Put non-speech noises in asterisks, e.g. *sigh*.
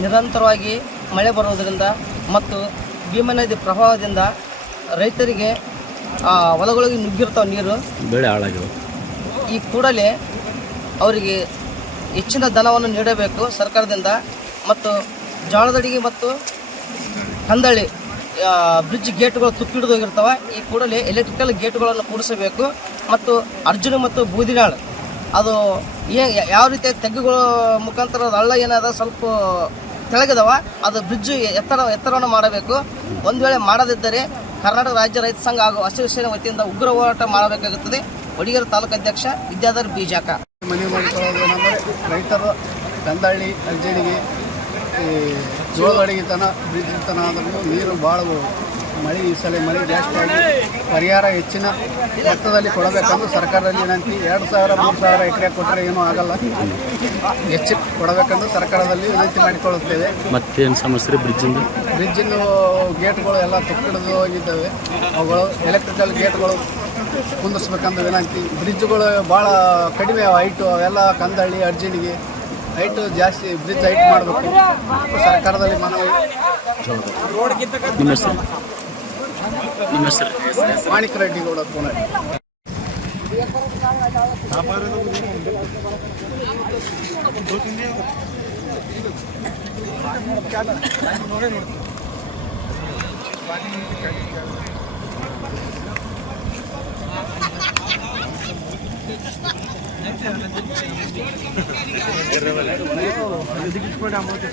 ನಿರಂತರವಾಗಿ ಮಳೆ ಬರುವುದರಿಂದ ಮತ್ತು ಭೀಮ ನದಿ ಪ್ರವಾಹದಿಂದ ರೈತರಿಗೆ ಆ, ಹೊಲಗಳಿಗೆ ನುಗ್ಗಿರ್ತಾವ ನೀರು. ಬೆಳೆ ಹಾಳಾಗಿವೆ ಈ ಕೂಡಲೇ ಅವರಿಗೆ ಹೆಚ್ಚಿನ ಧನವನ್ನು ನೀಡಬೇಕು ಸರ್ಕಾರದಿಂದ ಮತ್ತು ಜೋಳದಡಿಗೆ ಮತ್ತು ಕಂದಳಿ ಆ, ಬ್ರಿಡ್ಜ್ ಗೇಟ್ಗಳು ತುಕ್ಕಿಡಿದೋಗಿರ್ತವೆ ಈ ಕೂಡಲೇ ಎಲೆಕ್ಟ್ರಿಕಲ್ ಗೇಟ್ಗಳನ್ನು ಕೂಡಿಸಬೇಕು ಮತ್ತು ಅರ್ಜುನ ಮತ್ತು ಬೂದಿನಾಳ್. ಅದು ಏ ಯಾವ ರೀತಿಯ ತೆಗ್ಗುಗಳ ಮುಖಾಂತರ ಹಳ್ಳ ಏನಾದ ಸ್ವಲ್ಪ ತೆಳಗಿದವ ಅದು ಬ್ರಿಡ್ಜ್ ಎತ್ತರ ಎತ್ತರವನ್ನು ಮಾಡಬೇಕು. ಒಂದು ವೇಳೆ ಮಾಡದಿದ್ದರೆ ಕರ್ನಾಟಕ ರಾಜ್ಯ ರೈತ ಸಂಘ ಹಾಗೂ ಅಸೋಸಿಯೇಷನ್ ವತಿಯಿಂದ ಉಗ್ರ ಹೋರಾಟ ಮಾಡಬೇಕಾಗುತ್ತದೆ. ಒಡಿಗರ ತಾಲೂಕು ಅಧ್ಯಕ್ಷ ವಿದ್ಯಾಧರ್ ಬೀಜಾಕ. ಮನವಿ ಮಾಡಿಕೊಳ್ಳೋದೇನೆಂದರೆ ರೈತರು ಕಂದಳ್ಳಿ ಅರ್ಜಣಿಗೆ ಈ ಜೋಳದ ಅಡಿಗೆತನ ಬ್ರಿಡ್ಜ್ ತನ ಆದ್ರೂ ನೀರು ಭಾಳ ಮಳೆ ಈ ಸಲ ಮಳೆ ಜಾಸ್ತಿ ಆಗಿ ಪರಿಹಾರ ಹೆಚ್ಚಿನ ಮೊತ್ತದಲ್ಲಿ ಕೊಡಬೇಕಂದು ಸರ್ಕಾರದಲ್ಲಿ ಏನಂತ ಎರಡು ಸಾವಿರ ಮೂರು ಸಾವಿರ ಎಕರೆ ಕೊಟ್ಟರೆ ಏನೂ ಆಗಲ್ಲ. ಹೆಚ್ಚು ಕೊಡಬೇಕಂದ್ರೆ ಸರ್ಕಾರದಲ್ಲಿ ವಿನಂತಿ ಮಾಡಿಕೊಳ್ಳುತ್ತೇವೆ. ಮತ್ತೇನು ಸಮಸ್ಯೆ ಬ್ರಿಡ್ಜಿಂದ? ಬ್ರಿಡ್ಜಿಂದು ಗೇಟ್ಗಳು ಎಲ್ಲ ತುಕ್ಕಿಡಿದು ಹೋಗಿದ್ದಾವೆ. ಅವುಗಳು ಎಲೆಕ್ಟ್ರಿಕಲ್ ಗೇಟ್ಗಳು ಕುಂದರ್ಸ್ಬೇಕಂದ್ರೆ ವಿನಂತಿ. ಬ್ರಿಡ್ಜ್ಗಳು ಭಾಳ ಕಡಿಮೆ ಹೈಟು ಅವೆಲ್ಲ ಕಂದಳ್ಳಿ ಅರ್ಜಿನಿಗೆ ಹೈಟು ಜಾಸ್ತಿ ಬ್ರಿಡ್ಜ್ ಹೈಟ್ ಮಾಡಬೇಕು. ಸರ್ಕಾರದಲ್ಲಿ ಮನವಿ. Manika ರೆಡ್ಡಿಗೌಡ Pune. *laughs* ¿Qué revelar? ¿Qué revelar? ¿Qué.